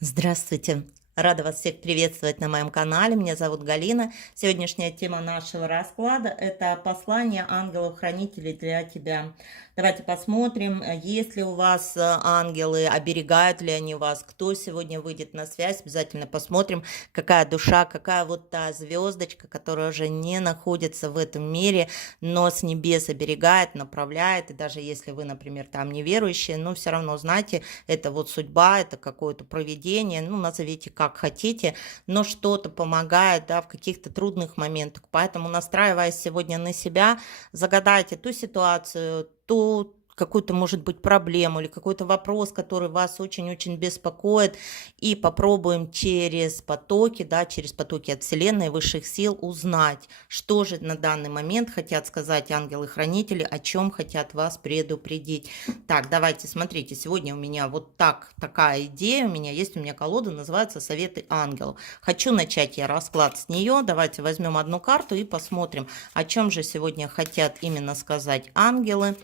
Здравствуйте! Рада вас всех приветствовать на моем канале. Меня зовут Галина. Сегодняшняя тема нашего расклада– это послание ангелов-хранителей для тебя. Давайте посмотрим, есть ли у вас ангелы, оберегают ли они вас, кто сегодня выйдет на связь. Обязательно посмотрим, какая душа, какая вот та звездочка, которая уже не находится в этом мире, но с небес оберегает, направляет. И даже если вы, например, там неверующие, но все равно, знаете, это вот судьба, это какое-то провидение, ну, назовите как хотите, но что-то помогает, да, в каких-то трудных моментах. Поэтому, настраиваясь сегодня на себя, загадайте ту ситуацию, ту какую-то, может быть, проблему или какой-то вопрос, который вас очень-очень беспокоит, и попробуем через потоки, да, через потоки от Вселенной, высших сил узнать, что же на данный момент хотят сказать ангелы-хранители, о чем хотят вас предупредить. Так, давайте, смотрите, сегодня у меня вот такая идея, у меня колода, называется «Советы ангелов». Хочу начать я расклад с нее, давайте возьмем одну карту и посмотрим, о чем же сегодня хотят именно сказать ангелы,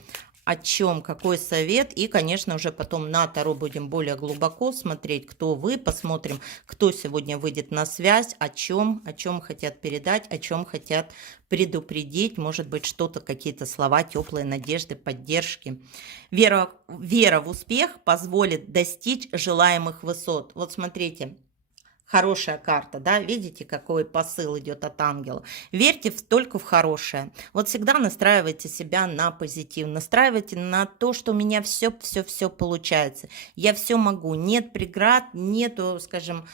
о чем, какой совет, и, конечно, уже потом на Таро будем более глубоко смотреть, кто вы, посмотрим, кто сегодня выйдет на связь, о чем хотят передать, о чем хотят предупредить, может быть, что-то, какие-то слова, теплые надежды, поддержки. Вера в успех позволит достичь желаемых высот. Вот смотрите. Хорошая карта, да, видите, какой посыл идет от ангела. Верьте только в хорошее. Вот всегда настраивайте себя на позитив, настраивайте на то, что у меня все получается. Я все могу, нет преград, нету, скажем,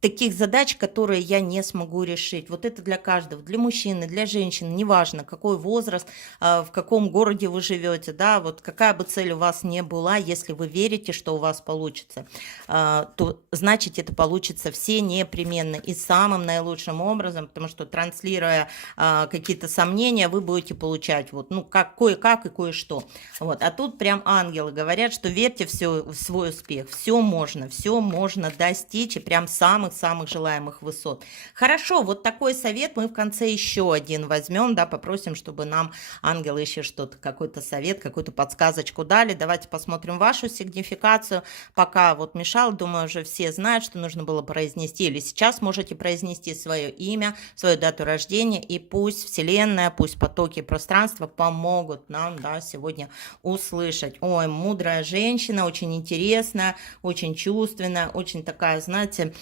таких задач, которые я не смогу решить. Вот это для каждого, для мужчины, для женщины, неважно, какой возраст, в каком городе вы живете, да, вот какая бы цель у вас не была, если вы верите, что у вас получится, то значит это получится все непременно и самым наилучшим образом, потому что транслируя какие-то сомнения, вы будете получать вот, ну, как кое-как и кое-что. Вот. А тут прям ангелы говорят, что верьте в свой успех, все можно достичь и прям самых-самых желаемых высот. Хорошо, вот такой совет мы в конце еще один возьмем, да, попросим, чтобы нам ангелы еще что-то, какой-то совет, какую-то подсказочку дали. Давайте посмотрим вашу сигнификацию. Пока вот мешал, думаю, уже все знают, что нужно было произнести, или сейчас можете произнести свое имя, свою дату рождения, и пусть Вселенная, пусть потоки пространства помогут нам, да, сегодня услышать. Ой, мудрая женщина, очень интересная, очень чувственная, очень такая, знаете,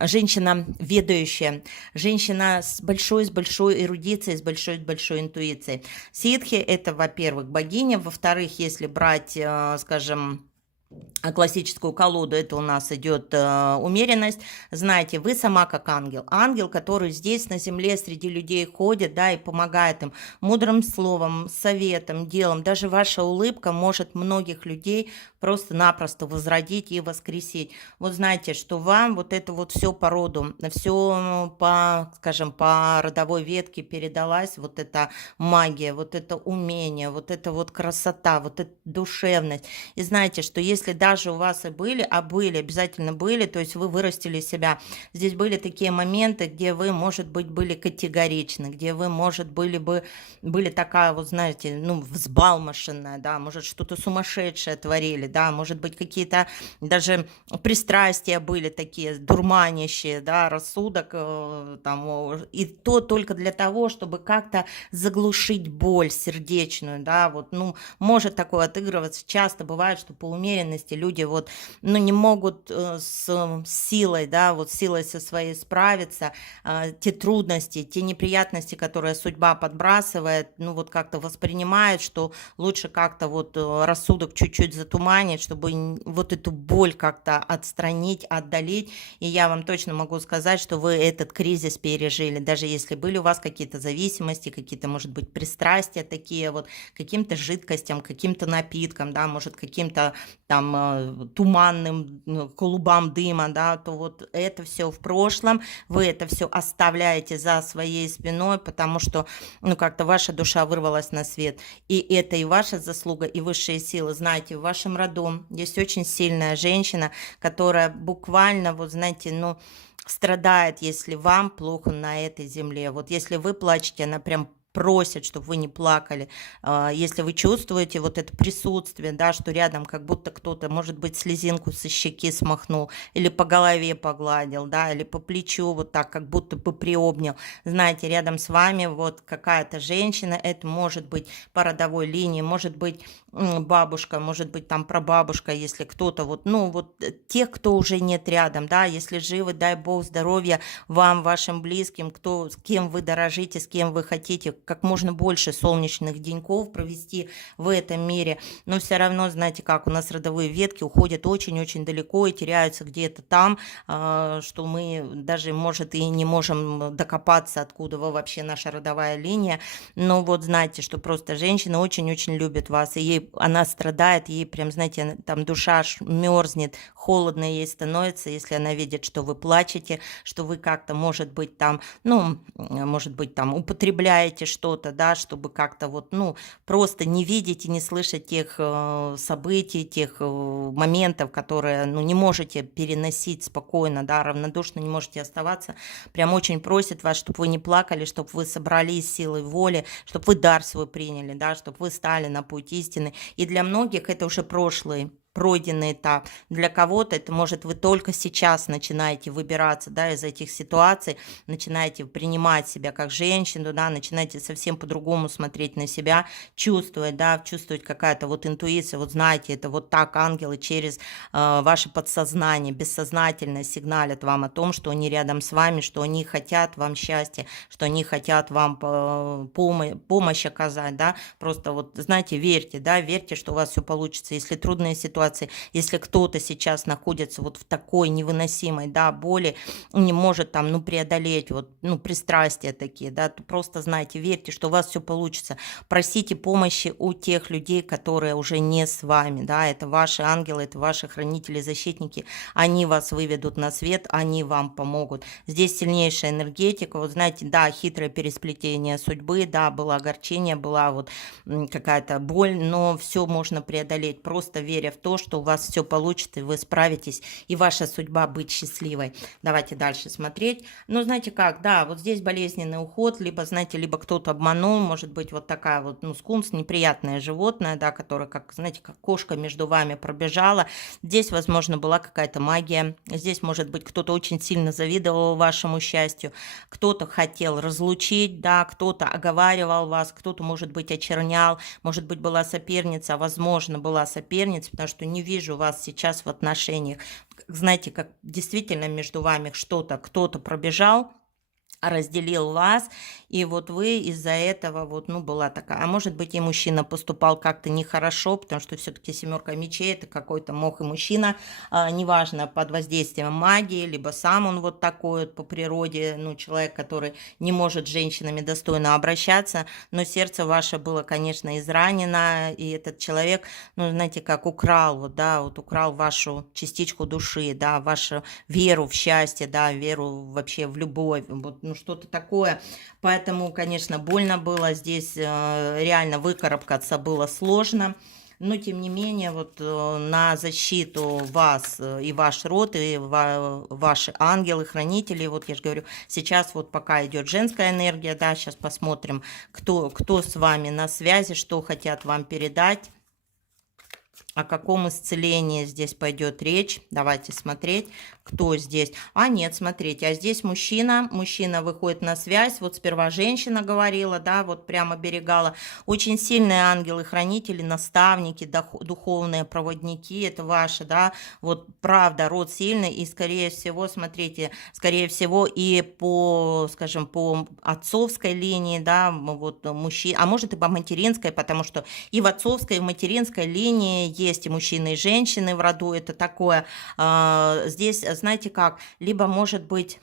женщина ведающая, женщина с большой эрудицией, с большой интуицией. Ситхи – это, во-первых, богиня, во-вторых, если брать, скажем, классическую колоду, это у нас идет умеренность. Знаете, вы сама как ангел. Ангел, который здесь на земле среди людей ходит, да, и помогает им мудрым словом, советом, делом. Даже ваша улыбка может многих людей просто-напросто возродить и воскресить. Вот знаете, что вам вот это вот все по роду, все по, скажем, по родовой ветке передалась, вот эта магия, вот это умение, вот эта вот красота, вот эта душевность. И знаете, что если даже у вас и были, обязательно были, то есть вы вырастили себя, здесь были такие моменты, где вы, может быть, были категоричны, где вы, может, были такая, вот знаете, ну, взбалмошенная, да, может, что-то сумасшедшее творили, да, может быть, какие-то даже пристрастия были такие, дурманящие, да, рассудок, там, и то только для того, чтобы как-то заглушить боль сердечную, да, вот, ну, может такое отыгрываться, часто бывает, что по умеренности люди вот, ну, не могут с силой, да, вот силой со своей справиться, те трудности, те неприятности, которые судьба подбрасывает, ну, вот как-то воспринимают, что лучше как-то вот рассудок чуть-чуть затуманить, чтобы вот эту боль как-то отстранить, отдалить, и я вам точно могу сказать, что вы этот кризис пережили, даже если были у вас какие-то зависимости, какие-то, может быть, пристрастия такие вот, к каким-то жидкостям, каким-то напиткам, да, может, каким-то там туманным клубам дыма, да, то вот это все в прошлом, вы это все оставляете за своей спиной, потому что, ну, как-то ваша душа вырвалась на свет, и это и ваша заслуга, и высшие силы. Знаете, в вашем роду есть очень сильная женщина, которая буквально, вот знаете, ну, страдает, если вам плохо на этой земле. Вот если вы плачете, она прям просят, чтобы вы не плакали. Если вы чувствуете вот это присутствие, да, что рядом как будто кто-то, может быть, слезинку со щеки смахнул, или по голове погладил, да, или по плечу вот так, как будто бы приобнял. Знаете, рядом с вами вот какая-то женщина, это может быть по родовой линии, может быть бабушка, может быть там прабабушка, если кто-то вот, ну вот тех, кто уже нет рядом, да, если живы, дай Бог здоровья вам, вашим близким, кто, с кем вы дорожите, с кем вы хотите как можно больше солнечных деньков провести в этом мире, но все равно, знаете как, у нас родовые ветки уходят очень-очень далеко и теряются где-то там, что мы даже, может, и не можем докопаться, откуда вы вообще наша родовая линия, но вот знаете, что просто женщина очень-очень любит вас, и ей, она страдает, ей прям, знаете, там душа мерзнет, холодно ей становится, если она видит, что вы плачете, что вы как-то, может быть, там, ну, может быть, там употребляете что-то, да, чтобы как-то вот, ну, просто не видеть и не слышать тех событий, тех моментов, которые, ну, не можете переносить спокойно, да, равнодушно не можете оставаться. Прям очень просит вас, чтобы вы не плакали, чтобы вы собрались силой воли, чтобы вы дар свой приняли, да, чтобы вы стали на путь истины. И для многих это уже прошлый пройденный этап. Для кого-то это, может, вы только сейчас начинаете выбираться, да, из этих ситуаций, начинаете принимать себя как женщину, да, начинаете совсем по-другому смотреть на себя, чувствовать, да, чувствовать какая-то вот интуиция, вот знаете, это вот так ангелы через ваше подсознание, бессознательно сигналят вам о том, что они рядом с вами, что они хотят вам счастья, что они хотят вам помощь оказать, да, просто вот, знаете, верьте, да, верьте, что у вас все получится, если трудные ситуации, если кто-то сейчас находится вот в такой невыносимой, да, боли, не может там, ну, преодолеть вот, ну, пристрастия такие, да, то просто знайте, верьте, что у вас все получится. Просите помощи у тех людей, которые уже не с вами, да, это ваши ангелы, это ваши хранители, защитники, они вас выведут на свет, они вам помогут. Здесь сильнейшая энергетика, вот знаете, да, хитрое пересплетение судьбы, да, было огорчение, была вот какая-то боль, но все можно преодолеть, просто веря в то, что у вас все получится, и вы справитесь, и ваша судьба быть счастливой. Давайте дальше смотреть. Ну, знаете как, да, вот здесь болезненный уход, либо, знаете, либо кто-то обманул, может быть, вот такая вот, ну, скунс, неприятное животное, да, которое, как, знаете, как кошка между вами пробежала. Здесь, возможно, была какая-то магия. Здесь, может быть, кто-то очень сильно завидовал вашему счастью, кто-то хотел разлучить, да, кто-то оговаривал вас, кто-то, может быть, очернял, может быть, была соперница, возможно, была соперница, потому что не вижу вас сейчас в отношениях. Знаете, как действительно между вами что-то, кто-то пробежал, разделил вас, и вот вы из-за этого вот, ну, была такая, а может быть, и мужчина поступал как-то нехорошо, потому что все-таки семерка мечей, это какой-то мог и мужчина, неважно, под воздействием магии, либо сам он вот такой вот по природе, ну, человек, который не может с женщинами достойно обращаться, но сердце ваше было, конечно, изранено, и этот человек, ну, знаете, как украл, вот, да, вот украл вашу частичку души, да, вашу веру в счастье, да, веру вообще в любовь, вот, ну, что-то такое. Поэтому, конечно, больно было здесь, реально выкарабкаться было сложно. Но, тем не менее, вот на защиту вас и ваш род, и ваши ангелы-хранители, вот я же говорю, сейчас вот пока идет женская энергия, да, сейчас посмотрим, кто с вами на связи, что хотят вам передать. О каком исцелении здесь пойдет речь? Давайте смотреть, кто здесь. А нет, смотрите, а здесь мужчина. Мужчина выходит на связь. Вот сперва женщина говорила, да, вот прямо оберегала. Очень сильные ангелы-хранители, наставники, духовные проводники. Это ваши, да, вот правда, род сильный. И, скорее всего, смотрите, скорее всего, и по, скажем, по отцовской линии, да, вот мужчина, а может и по материнской, потому что и в отцовской, и в материнской линии есть и мужчины, и женщины в роду, это такое. Здесь, знаете как, либо может быть,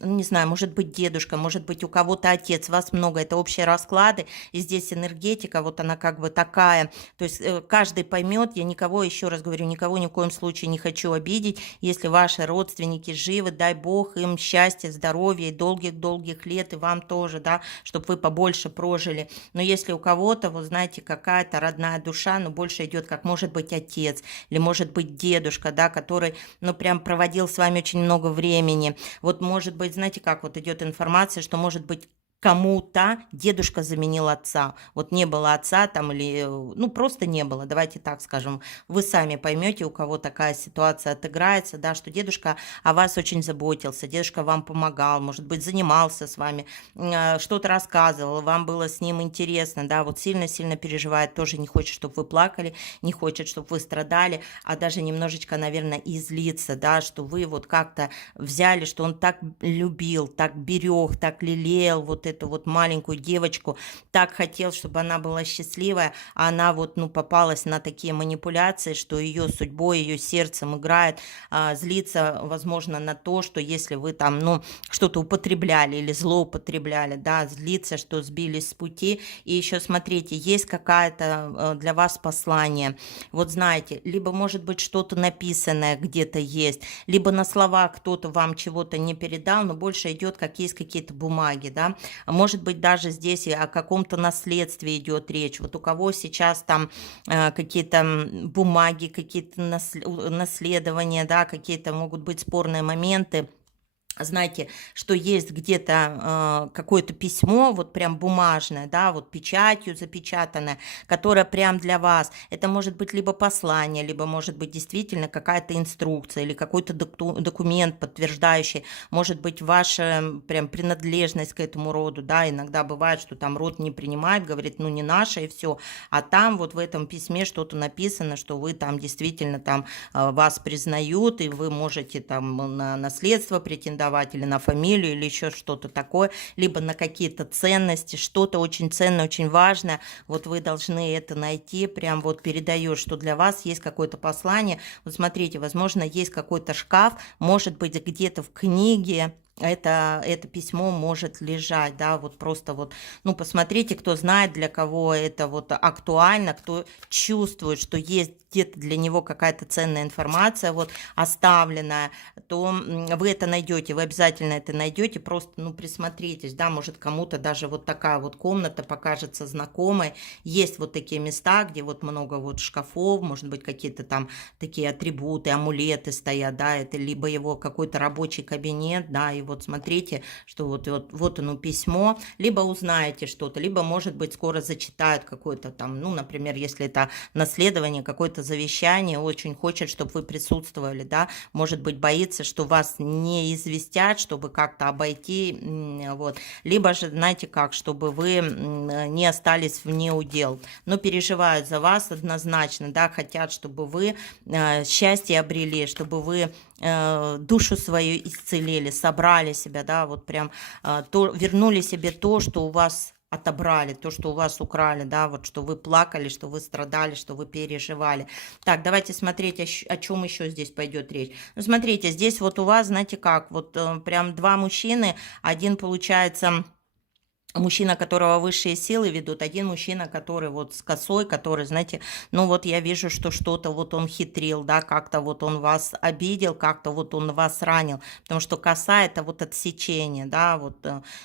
не знаю, может быть дедушка, может быть у кого-то отец, вас много, это общие расклады, и здесь энергетика, вот она как бы такая, то есть каждый поймет, я никого, еще раз говорю, никого ни в коем случае не хочу обидеть, если ваши родственники живы, дай Бог им счастья, здоровья и долгих-долгих лет, и вам тоже, да, чтобы вы побольше прожили, но если у кого-то, вот знаете, какая-то родная душа, но больше идет, как может быть отец, или может быть дедушка, да, который, ну, прям проводил с вами очень много времени. Вот может быть, знаете, как вот идет информация, что может быть кому-то дедушка заменил отца. Вот не было отца там или, ну, просто не было, давайте так скажем. Вы сами поймете, у кого такая ситуация отыграется, да, что дедушка о вас очень заботился, дедушка вам помогал, может быть, занимался с вами, что-то рассказывал, вам было с ним интересно, да, вот сильно-сильно переживает, тоже не хочет, чтобы вы плакали, не хочет, чтобы вы страдали, а даже немножечко, наверное, и злится, да, что вы вот как-то взяли, что он так любил, так берег, так лелеял вот эту вот маленькую девочку, так хотел, чтобы она была счастливая, а она вот, ну, попалась на такие манипуляции, что ее судьбой, ее сердцем играет, злится, возможно, на то, что если вы там, ну, что-то употребляли или злоупотребляли, да, злится, что сбились с пути. И еще смотрите, есть какая-то для вас послание. Вот знаете, либо может быть что-то написанное где-то есть, либо на слова кто-то вам чего-то не передал, но больше идет, как есть какие-то бумаги, да. Может быть, даже здесь и о каком-то наследстве идет речь. Вот у кого сейчас там какие-то бумаги, какие-то наследования, да, какие-то могут быть спорные моменты. Знаете, что есть где-то какое-то письмо, вот прям бумажное, да, вот печатью запечатанное, которое прям для вас. Это может быть либо послание, либо может быть действительно какая-то инструкция или какой-то документ подтверждающий, может быть, ваша прям принадлежность к этому роду, да, иногда бывает, что там род не принимает, говорит, ну не наше и все, а там вот в этом письме что-то написано, что вы там действительно там вас признают, и вы можете там на наследство претендовать, или на фамилию, или еще что-то такое, либо на какие-то ценности, что-то очень ценное, очень важное. Вот вы должны это найти, прям вот передаешь, что для вас есть какое-то послание. Вот смотрите, возможно, есть какой-то шкаф, может быть, где-то в книге, это письмо может лежать, да, вот просто вот, ну, посмотрите, кто знает, для кого это вот актуально, кто чувствует, что есть где-то для него какая-то ценная информация вот оставленная, то вы это найдете, вы обязательно это найдете, просто, ну, присмотритесь, да, может кому-то даже вот такая вот комната покажется знакомой, есть вот такие места, где вот много вот шкафов, может быть, какие-то там такие атрибуты, амулеты стоят, да, это либо его какой-то рабочий кабинет, да, и вот смотрите, что вот оно письмо, либо узнаете что-то, либо, может быть, скоро зачитают какое-то там, ну, например, если это наследование, какое-то завещание, очень хочет, чтобы вы присутствовали, да, может быть, боится, что вас не известят, чтобы как-то обойти, вот, либо же, знаете как, чтобы вы не остались вне удел, но переживают за вас однозначно, да, хотят, чтобы вы счастье обрели, чтобы вы душу свою исцелили, собрали себя, да, вот прям вернули себе то, что у вас отобрали, то, что у вас украли, да, вот что вы плакали, что вы страдали, что вы переживали. Так, давайте смотреть, о чем еще здесь пойдет речь. Ну, смотрите, здесь вот у вас, знаете как, вот прям два мужчины, один получается... Мужчина, которого высшие силы ведут, один мужчина, который вот с косой, который, знаете, ну вот я вижу, что что-то вот он хитрил, да, как-то вот он вас обидел, как-то вот он вас ранил, потому что коса это вот отсечение, да, вот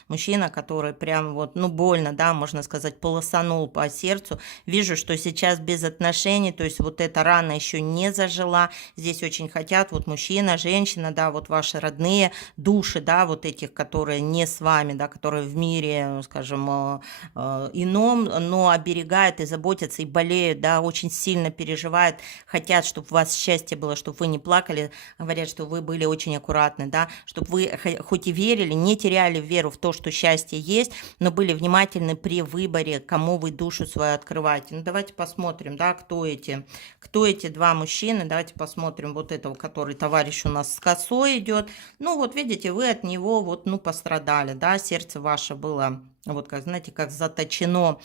мужчина, который прям вот, ну больно, да, можно сказать, полосанул по сердцу, вижу, что сейчас без отношений, то есть вот эта рана еще не зажила, здесь очень хотят вот мужчина, женщина, да, вот ваши родные души, да, вот этих, которые не с вами, да, которые в мире, скажем, ином, но оберегают и заботятся, и болеют, да, очень сильно переживают, хотят, чтобы у вас счастье было, чтобы вы не плакали, говорят, что вы были очень аккуратны, да, чтобы вы хоть и верили, не теряли веру в то, что счастье есть, но были внимательны при выборе, кому вы душу свою открываете. Ну, давайте посмотрим, да, кто эти два мужчины, давайте посмотрим вот этого, который товарищ у нас с косой идет, ну, вот видите, вы от него вот, ну, пострадали, да, сердце ваше было вот как, знаете, как заточено,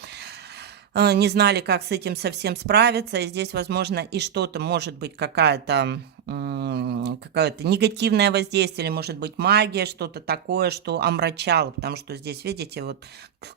не знали, как с этим совсем справиться. И здесь, возможно, и что-то, может быть, какое-то негативное воздействие, или, может быть, магия, что-то такое, что омрачало, потому что здесь, видите, вот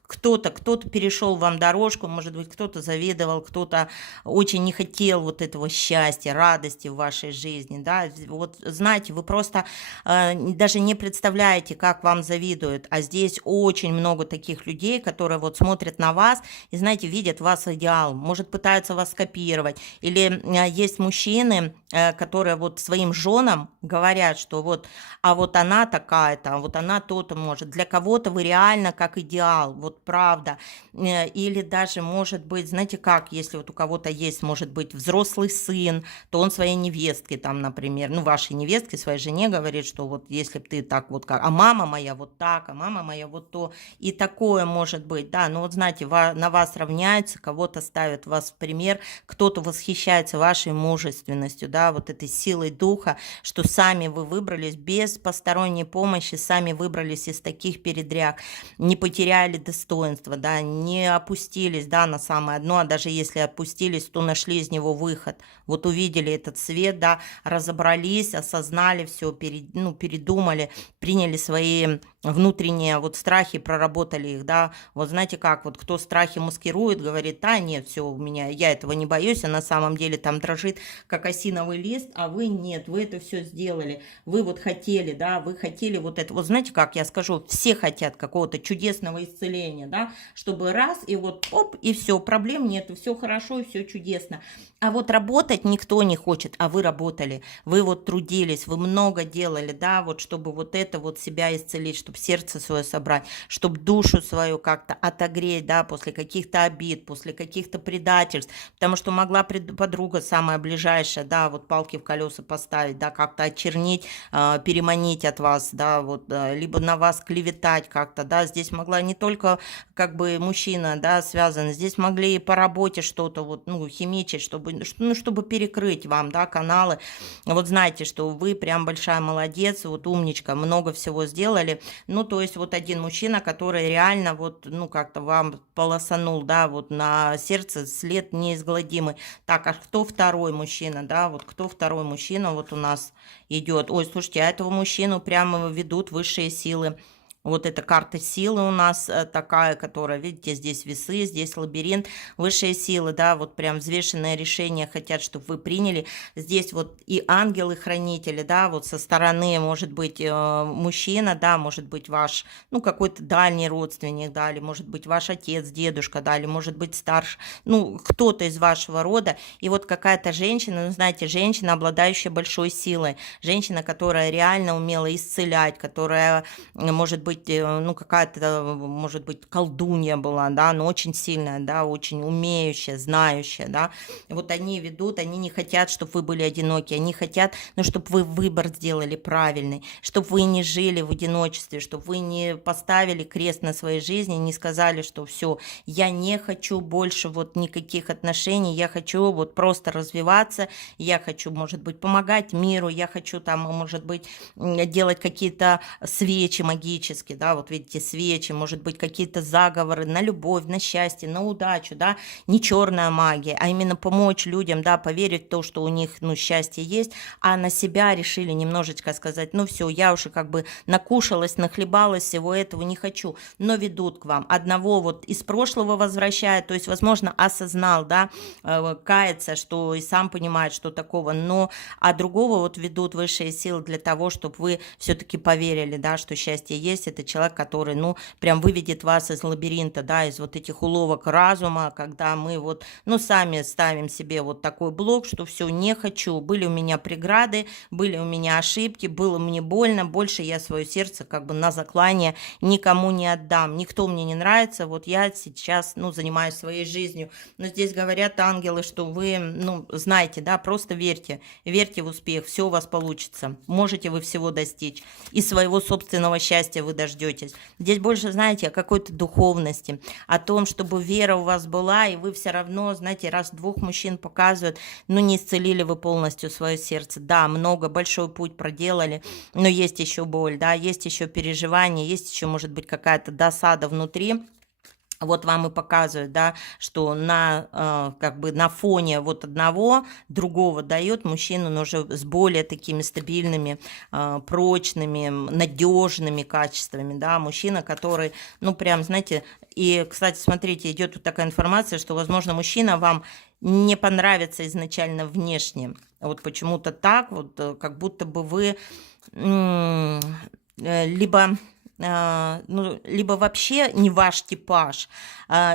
кто-то перешел вам дорожку, может быть, кто-то завидовал, кто-то очень не хотел вот этого счастья, радости в вашей жизни, да, вот, знаете, вы просто даже не представляете, как вам завидуют, а здесь очень много таких людей, которые вот смотрят на вас и, знаете, видят вас идеал, может, пытаются вас скопировать, или есть мужчины, которые вот своим женам говорят, что вот, а вот она такая-то, а вот она то-то может. Для кого-то вы реально как идеал, вот правда. Или даже, может быть, знаете как, если вот у кого-то есть, может быть, взрослый сын, то он своей невестке там, например, ну, вашей невестке, своей жене говорит, что вот если бы ты так вот как, а мама моя вот так, а мама моя вот то, и такое может быть, да, ну вот знаете, на вас равняются, кого-то ставят вас в пример, кто-то восхищается вашей мужественностью, да, вот этой силой духа, что сами вы выбрались без посторонней помощи, сами выбрались из таких передряг, не потеряли достоинства, да, не опустились, да, на самое дно, а даже если опустились, то нашли из него выход, вот увидели этот свет, да, разобрались, осознали все, ну, передумали, приняли свои внутренние вот страхи, проработали их, да, вот знаете как, вот кто страхи маскирует, говорит, да, нет, все у меня, я этого не боюсь, а на самом деле там дрожит, как осиновый лист, а вы нет, вы это все сделали, вы вот хотели, да, вы хотели вот это, вот знаете как, я скажу, все хотят какого-то чудесного исцеления, да, чтобы раз, и вот, оп, и все, проблем нет, все хорошо, и все чудесно. А вот работать никто не хочет, а вы работали, вы вот трудились, вы много делали, да, вот чтобы вот это вот себя исцелить, чтобы сердце свое собрать, чтобы душу свою как-то отогреть, да, после каких-то обид, после каких-то предательств, потому что могла подруга самая ближайшая, да, вот палки в колеса поставить, да, как-то очернить, переманить от вас, да, вот, либо на вас клеветать как-то, да, здесь могла не только как бы мужчина, да, связан, здесь могли и по работе что-то вот, ну, химичить, чтобы, ну, чтобы перекрыть вам, да, каналы. Вот знаете, что вы прям большая молодец, вот умничка, много всего сделали. Ну, то есть вот один мужчина, который реально вот, ну, как-то вам полосанул, да, вот на сердце след неизгладимый. Так, а кто второй мужчина, да, вот кто второй мужчина вот у нас идет? Ой, слушайте, а этого мужчину прямо ведут высшие силы. Вот эта карта силы у нас такая, которая, видите, здесь весы, здесь лабиринт, высшие силы, да, вот прям взвешенное решение хотят, чтобы вы приняли. Здесь вот и ангелы-хранители, да, вот со стороны, может быть, мужчина, да, может быть, ваш, ну, какой-то дальний родственник, да, или может быть, ваш отец, дедушка, да, или может быть, старше, ну, кто-то из вашего рода, и вот какая-то женщина, ну, знаете, женщина, обладающая большой силой, женщина, которая реально умела исцелять, которая, может быть, ну, какая-то, может быть, колдунья была, да, но очень сильная, да, очень умеющая, знающая, да. Вот они ведут, они не хотят, чтобы вы были одиноки, они хотят, ну, чтобы вы выбор сделали правильный, чтобы вы не жили в одиночестве, чтобы вы не поставили крест на своей жизни, не сказали, что все, я не хочу больше вот никаких отношений, я хочу вот просто развиваться, я хочу, может быть, помогать миру, я хочу там, может быть, делать какие-то свечи магические, да, вот видите, свечи, может быть, какие-то заговоры на любовь, на счастье, на удачу, да, не черная магия, а именно помочь людям, да, поверить в то, что у них, ну, счастье есть, а на себя решили немножечко сказать, ну, все, я уже как бы накушалась, нахлебалась всего этого, не хочу, но ведут к вам. Одного вот из прошлого возвращают, то есть, возможно, осознал, да, кается, что и сам понимает, что такого, но, а другого вот ведут высшие силы для того, чтобы вы все-таки поверили, да, что счастье есть, это человек, который, ну, прям выведет вас из лабиринта, да, из вот этих уловок разума, когда мы вот, ну, сами ставим себе вот такой блок, что все, не хочу, были у меня преграды, были у меня ошибки, было мне больно, больше я свое сердце как бы на заклание никому не отдам, никто мне не нравится, вот я сейчас, ну, занимаюсь своей жизнью, но здесь говорят ангелы, что вы, ну, знаете, да, просто верьте, верьте в успех, все у вас получится, можете вы всего достичь, и своего собственного счастья вы дождетесь. Здесь больше, знаете, о какой-то духовности, о том, чтобы вера у вас была, и вы все равно, знаете, раз двух мужчин показывают, ну, не исцелили вы полностью свое сердце. Да, много, большой путь проделали, но есть еще боль, да, есть еще переживания, есть еще, может быть, какая-то досада внутри. Вот вам и показывают, да, что на, как бы на фоне вот одного другого дает мужчину, но уже с более такими стабильными, прочными, надежными качествами, да, мужчина, который, ну, прям, знаете, и, кстати, смотрите, идет вот такая информация, что, возможно, мужчина вам не понравится изначально внешне, вот почему-то так, вот, как будто бы вы либо ну, либо вообще не ваш типаж,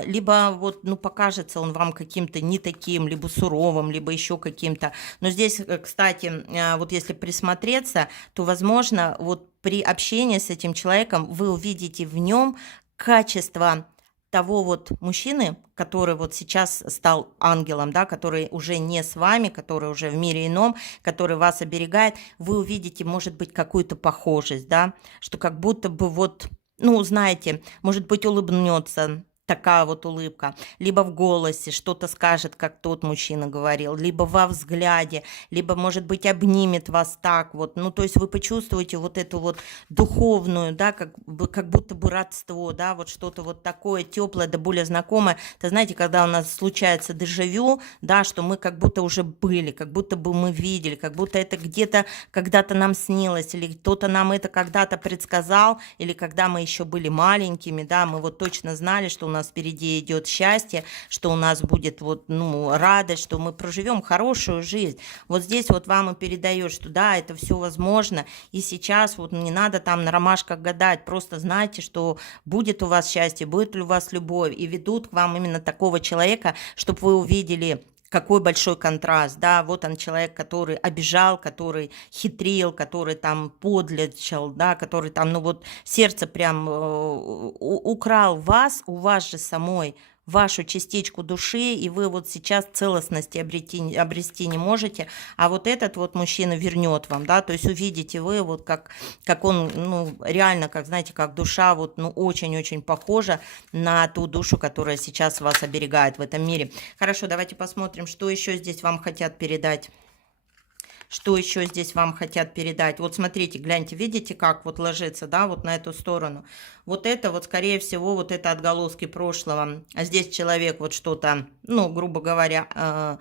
либо вот, ну, покажется он вам каким-то не таким, либо суровым, либо еще каким-то. Но здесь, кстати, вот если присмотреться, то, возможно, вот при общении с этим человеком вы увидите в нем качество того вот мужчины, который вот сейчас стал ангелом, да, который уже не с вами, который уже в мире ином, который вас оберегает, вы увидите, может быть, какую-то похожесть, да, что как будто бы вот, ну, знаете, может быть, улыбнется, такая вот улыбка, либо в голосе что-то скажет, как тот мужчина говорил, либо во взгляде, либо, может быть, обнимет вас так вот, ну, то есть вы почувствуете вот эту вот духовную, да, как будто бы родство, да, вот что-то вот такое теплое, да более знакомое. Это знаете, когда у нас случается дежавю, да, что мы как будто уже были, как будто бы мы видели, как будто это где-то когда-то нам снилось, или кто-то нам это когда-то предсказал, или когда мы еще были маленькими, да, мы вот точно знали, что у нас впереди идет счастье, что у нас будет вот, ну, радость, что мы проживем хорошую жизнь. Вот здесь вот вам и передает, что да, это все возможно, и сейчас вот не надо там на ромашках гадать, просто знайте, что будет у вас счастье, будет ли у вас любовь, и ведут к вам именно такого человека, чтобы вы увидели, какой большой контраст, да, вот он человек, который обижал, который хитрил, который там подлечил, да, который там, ну вот сердце прям украл вас, у вас же самой, вашу частичку души, и вы вот сейчас целостности обрести не можете, а вот этот вот мужчина вернет вам, да, то есть увидите вы вот как он, ну, реально, как, знаете, как душа вот, ну, очень-очень похожа на ту душу, которая сейчас вас оберегает в этом мире. Хорошо, давайте посмотрим, что еще здесь вам хотят передать. Что еще здесь вам хотят передать? Вот смотрите, гляньте, видите, как вот ложится, да, вот на эту сторону. Вот это вот, скорее всего, вот это отголоски прошлого. А здесь человек вот что-то, ну, грубо говоря,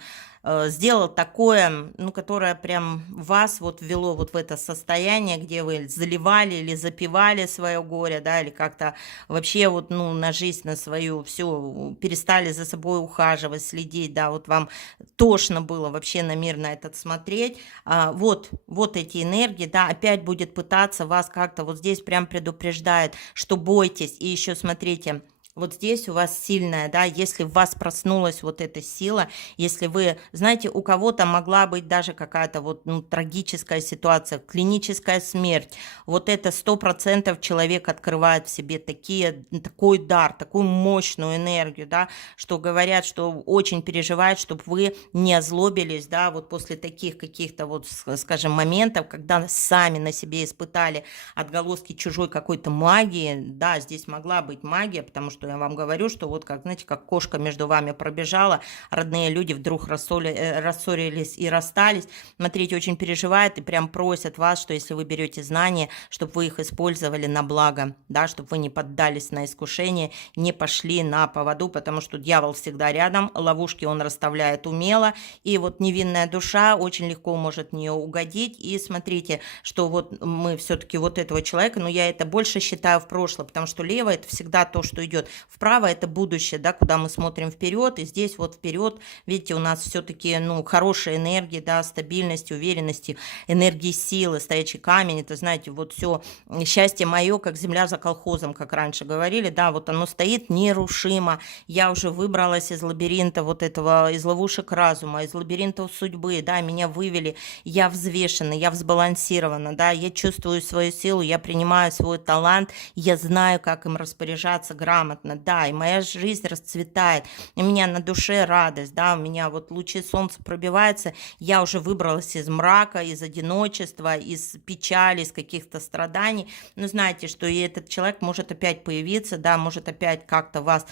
сделал такое, ну, которое прям вас вот ввело вот в это состояние, где вы заливали или запивали свое горе, да, или как-то вообще вот, ну, на жизнь, на свою, все, перестали за собой ухаживать, следить, да, вот вам тошно было вообще на мир на этот смотреть. Вот эти энергии, да, опять будет пытаться вас как-то, вот здесь прям предупреждает, что бойтесь, и еще смотрите, вот здесь у вас сильная, да, если в вас проснулась вот эта сила, если вы, знаете, у кого-то могла быть даже какая-то вот, ну, трагическая ситуация, клиническая смерть, вот это 100% человек открывает в себе такой дар, такую мощную энергию, да, что говорят, что очень переживает, чтобы вы не озлобились, да, вот после таких каких-то вот, скажем, моментов, когда сами на себе испытали отголоски чужой какой-то магии, да, здесь могла быть магия, потому что я вам говорю, что вот как, знаете, как кошка между вами пробежала, родные люди вдруг рассорились и расстались. Смотрите, очень переживает и прям просят вас, что если вы берете знания, чтобы вы их использовали на благо, да, чтобы вы не поддались на искушение, не пошли на поводу, потому что дьявол всегда рядом, ловушки он расставляет умело, и вот невинная душа очень легко может в нее угодить. И смотрите, что вот мы все-таки вот этого человека, но я это больше считаю в прошлое, потому что лево это всегда то, что идет. Вправо это будущее, да, куда мы смотрим вперед, и здесь вот вперед, видите, у нас все-таки, ну, хорошая энергия, да, стабильности, уверенности, энергии силы, стоячий камень, это, знаете, вот все счастье мое, как земля за колхозом, как раньше говорили, да, вот оно стоит нерушимо, я уже выбралась из лабиринта вот этого, из ловушек разума, из лабиринтов судьбы, да, меня вывели, я взвешена, я взбалансирована, да, я чувствую свою силу, я принимаю свой талант, я знаю, как им распоряжаться грамотно, да, и моя жизнь расцветает, у меня на душе радость, да, у меня вот лучи солнца пробиваются, я уже выбралась из мрака, из одиночества, из печали, из каких-то страданий, но знаете, что и этот человек может опять появиться, да, может опять как-то вас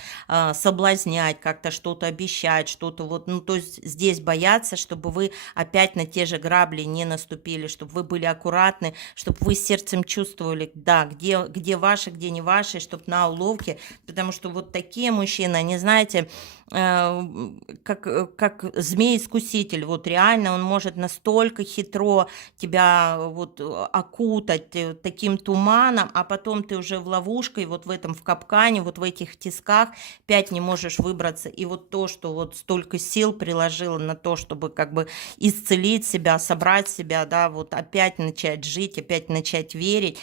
соблазнять, как-то что-то обещать, что-то вот, ну, то есть здесь бояться, чтобы вы опять на те же грабли не наступили, чтобы вы были аккуратны, чтобы вы сердцем чувствовали, да, где ваши, где не ваши, чтобы на уловке, потому потому что вот такие мужчины, они, знаете, как змей-искуситель, вот реально он может настолько хитро тебя вот окутать таким туманом, а потом ты уже в ловушке, вот в этом, в капкане, вот в этих тисках, опять не можешь выбраться. И вот то, что вот столько сил приложила на то, чтобы как бы исцелить себя, собрать себя, да, вот опять начать жить, опять начать верить,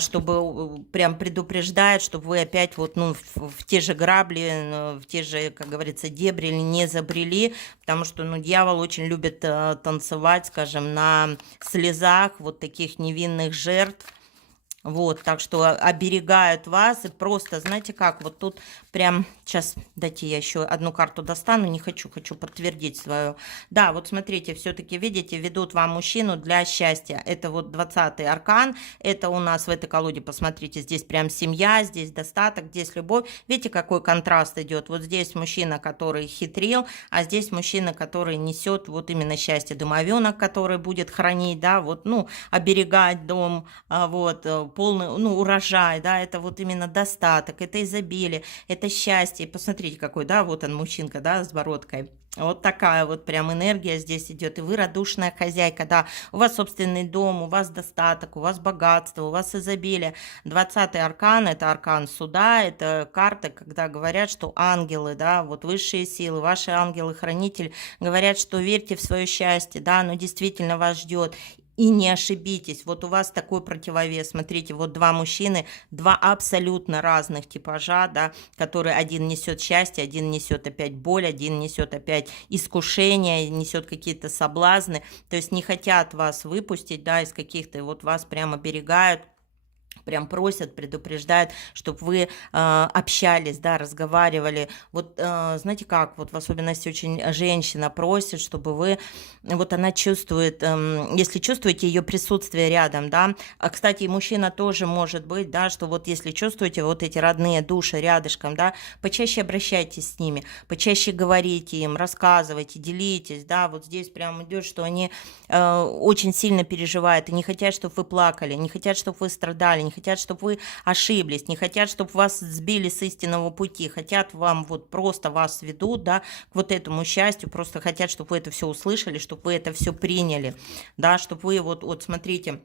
чтобы прям предупреждает, чтобы вы опять вот, ну, в те же грабли, в те же, как говорится, дебри не забрели, потому что, ну, дьявол очень любит танцевать, скажем, на слезах вот таких невинных жертв. Вот, так что оберегают вас и просто, знаете как, вот тут прям, сейчас, дайте я еще одну карту достану, не хочу, хочу подтвердить свою. Да, вот смотрите, все-таки, видите, ведут вам мужчину для счастья. Это вот 20-й аркан, это у нас в этой колоде, посмотрите, здесь прям семья, здесь достаток, здесь любовь. Видите, какой контраст идет? Вот здесь мужчина, который хитрил, а здесь мужчина, который несет вот именно счастье, домовенок, который будет хранить, да, вот, ну, оберегать дом, вот, полный, ну, урожай, да, это вот именно достаток, это изобилие, это счастье. И посмотрите, какой, да, вот он, мужчинка, да, с бородкой. Вот такая вот прям энергия здесь идет. И вы радушная хозяйка, да, у вас собственный дом, у вас достаток, у вас богатство, у вас изобилие. 20-й аркан, это аркан суда, это карта, когда говорят, что ангелы, да, вот высшие силы, ваши ангелы-хранители говорят, что верьте в свое счастье, да, оно действительно вас ждет. И не ошибитесь, вот у вас такой противовес, смотрите, вот два мужчины, два абсолютно разных типажа, да, которые один несет счастье, один несет опять боль, один несет опять искушение, несет какие-то соблазны, то есть не хотят вас выпустить, да, из каких-то, вот вас прямо оберегают, прям просят, предупреждают, чтобы вы общались, да, разговаривали. Вот знаете как, вот в особенности очень женщина просит, чтобы вы, вот она чувствует, если чувствуете ее присутствие рядом, да, а, кстати, и мужчина тоже может быть, да, что вот если чувствуете вот эти родные души рядышком, да, почаще обращайтесь с ними, почаще говорите им, рассказывайте, делитесь, да, вот здесь прям идет, что они очень сильно переживают и не хотят, чтобы вы плакали, не хотят, чтобы вы страдали, не хотят, чтобы вы ошиблись, не хотят, чтобы вас сбили с истинного пути, хотят вам вот просто вас ведут, да, к вот этому счастью, просто хотят, чтобы вы это все услышали, чтобы вы это все приняли, да, чтобы вы вот смотрите,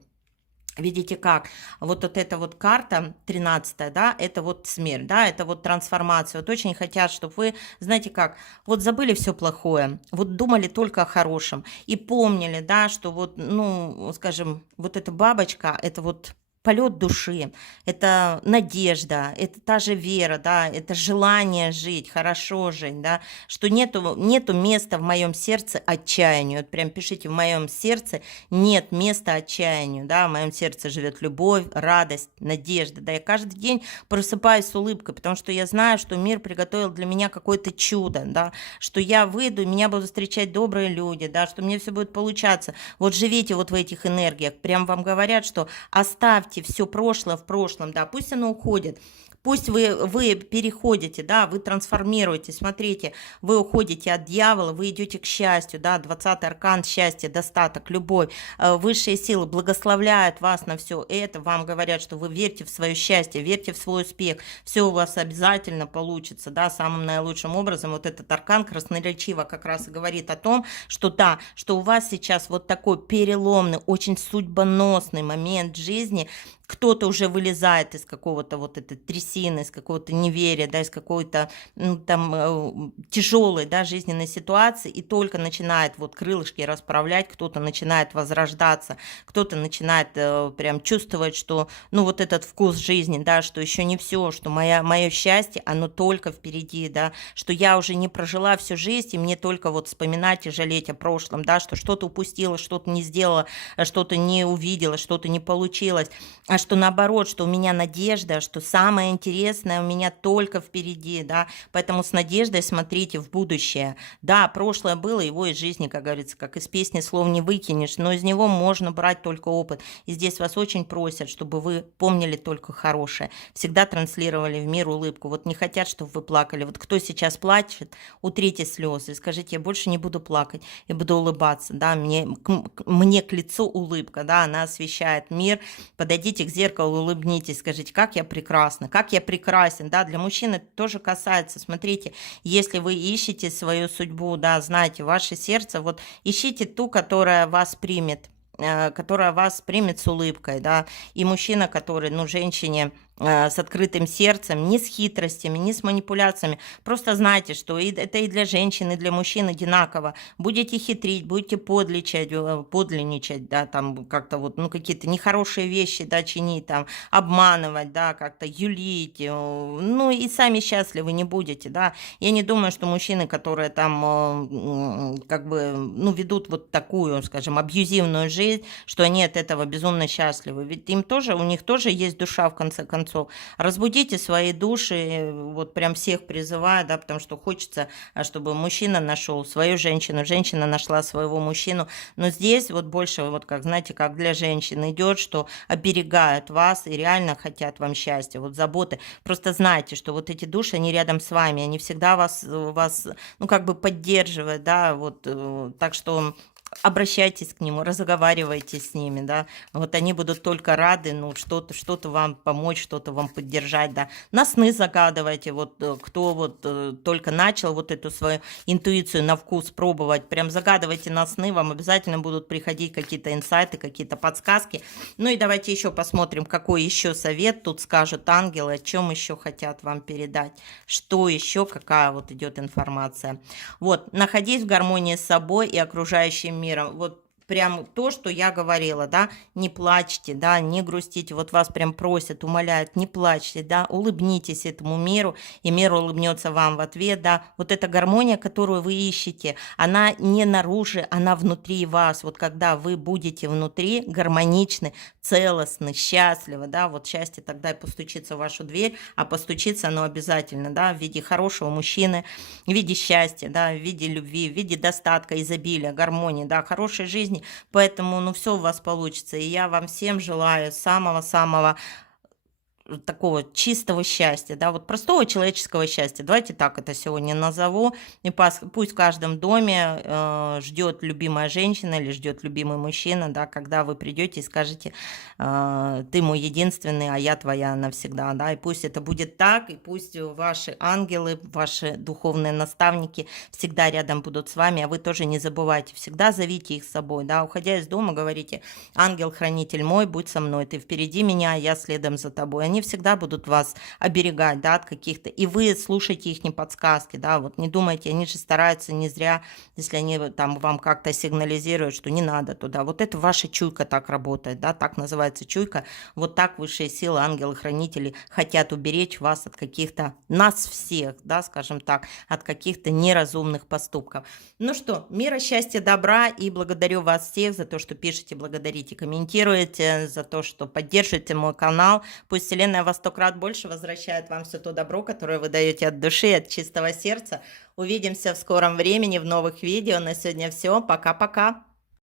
видите как, вот эта вот карта 13-я, да, это вот смерть, да, это вот трансформация, вот очень хотят, чтобы вы, знаете как, вот забыли все плохое, вот думали только о хорошем и помнили, да, что вот, ну, скажем, вот эта бабочка, это вот полет души, это надежда, это та же вера, да, это желание жить, хорошо жить, да, что нету места в моем сердце отчаянию. Вот прям пишите, в моем сердце нет места отчаянию, да, в моем сердце живет любовь, радость, надежда, да, я каждый день просыпаюсь с улыбкой, потому что я знаю, что мир приготовил для меня какое-то чудо, да, что я выйду, и меня будут встречать добрые люди, да, что мне все будет получаться. Вот живите вот в этих энергиях, прям вам говорят, что оставьте все прошлое в прошлом, да, пусть оно уходит. Пусть вы переходите, да, вы трансформируете, смотрите, вы уходите от дьявола, вы идете к счастью, да, 20-й аркан счастье, достаток, любовь, высшие силы благословляют вас на все это, вам говорят, что вы верьте в свое счастье, верьте в свой успех, все у вас обязательно получится, да, самым наилучшим образом. Вот этот аркан красноречиво как раз и говорит о том, что да, что у вас сейчас вот такой переломный, очень судьбоносный момент жизни, кто-то уже вылезает из какого-то вот этой трясины, из какого-то неверия, да, из какой-то там тяжелой, да, жизненной ситуации, и только начинает вот крылышки расправлять, кто-то начинает возрождаться, кто-то начинает прям чувствовать, что, ну, вот этот вкус жизни, да, что еще не все, что мое счастье, оно только впереди, да, что я уже не прожила всю жизнь, и мне только вот вспоминать и жалеть о прошлом, да, что что-то упустила, что-то не сделала, что-то не увидела, что-то не получилось, а что наоборот, что у меня надежда, что самое интересное у меня только впереди, да, поэтому с надеждой смотрите в будущее. Да, прошлое было, его из жизни, как говорится, как из песни слов не выкинешь, но из него можно брать только опыт. И здесь вас очень просят, чтобы вы помнили только хорошее, всегда транслировали в мир улыбку. Вот не хотят, чтобы вы плакали. Вот кто сейчас плачет, утрите слезы, скажите, я больше не буду плакать, я буду улыбаться, да, мне к лицу улыбка, да, она освещает мир. Подойдите к зеркалу, улыбнитесь, скажите, как я прекрасна, как как я прекрасен, да, для мужчин это тоже касается, смотрите, если вы ищете свою судьбу, да, знаете, ваше сердце, вот ищите ту, которая вас примет, которая вас примет с улыбкой, да, и мужчина, который, ну, женщине с открытым сердцем, не с хитростями, не с манипуляциями. Просто знайте, что это и для женщин, и для мужчин одинаково. Будете хитрить, будете подлинничать, да, там как-то вот, ну, какие-то нехорошие вещи, да, чинить, там, обманывать, да, как-то юлить, ну, и сами счастливы не будете, да. Я не думаю, что мужчины, которые там, как бы, ну, ведут вот такую, скажем, абьюзивную жизнь, что они от этого безумно счастливы. Ведь им тоже, у них тоже есть душа, в конце концов. Разбудите свои души, вот прям всех призываю, да, потому что хочется, чтобы мужчина нашел свою женщину, женщина нашла своего мужчину. Но здесь вот больше, вот как, знаете, как для женщин идет, что оберегают вас и реально хотят вам счастья, вот заботы. Просто знайте, что вот эти души, они рядом с вами, они всегда вас ну, как бы поддерживают, да, вот, так что обращайтесь к нему, разговаривайте с ними, да, вот они будут только рады, ну, что-то вам помочь, что-то вам поддержать, да. На сны загадывайте, вот кто вот только начал вот эту свою интуицию на вкус пробовать, прям загадывайте на сны, вам обязательно будут приходить какие-то инсайты, какие-то подсказки. Ну и давайте еще посмотрим, какой еще совет тут скажут ангелы, о чем еще хотят вам передать, что еще, какая вот идет информация. Вот, находись в гармонии с собой и окружающим миром. Вот прям то, что я говорила, да, не плачьте, да, не грустите, вот вас прям просят, умоляют, не плачьте, да, улыбнитесь этому миру, и мир улыбнется вам в ответ, да, вот эта гармония, которую вы ищете, она не наружу, она внутри вас, вот когда вы будете внутри гармоничны, целостны, счастливы, да, вот счастье тогда и постучится в вашу дверь, а постучится оно обязательно, да, в виде хорошего мужчины, в виде счастья, да, в виде любви, в виде достатка, изобилия, гармонии, да, хорошей жизни. Поэтому, ну, все у вас получится. И я вам всем желаю самого-самого такого чистого счастья, да, вот простого человеческого счастья. Давайте так это сегодня назову. И пусть в каждом доме ждет любимая женщина или ждет любимый мужчина, да, когда вы придете и скажете, ты мой единственный, а я твоя навсегда, да, и пусть это будет так, и пусть ваши ангелы, ваши духовные наставники всегда рядом будут с вами, а вы тоже не забывайте, всегда зовите их с собой, да, уходя из дома, говорите, ангел-хранитель мой, будь со мной, ты впереди меня, а я следом за тобой. Они всегда будут вас оберегать, да, от каких-то, и вы слушайте их не подсказки, да, вот не думайте, они же стараются не зря, если они там вам как-то сигнализируют, что не надо туда, вот это ваша чуйка так работает, да, так называется чуйка, вот так высшие силы, ангелы-хранители хотят уберечь вас от каких-то, нас всех, да, скажем так, от каких-то неразумных поступков. Ну что, мира, счастья, добра, и благодарю вас всех за то, что пишете, благодарите, комментируете, за то, что поддерживаете мой канал, пусть Вселенная вас 100 крат больше возвращает вам все то добро, которое вы даете от души, от чистого сердца. Увидимся в скором времени в новых видео. На сегодня все. Пока-пока.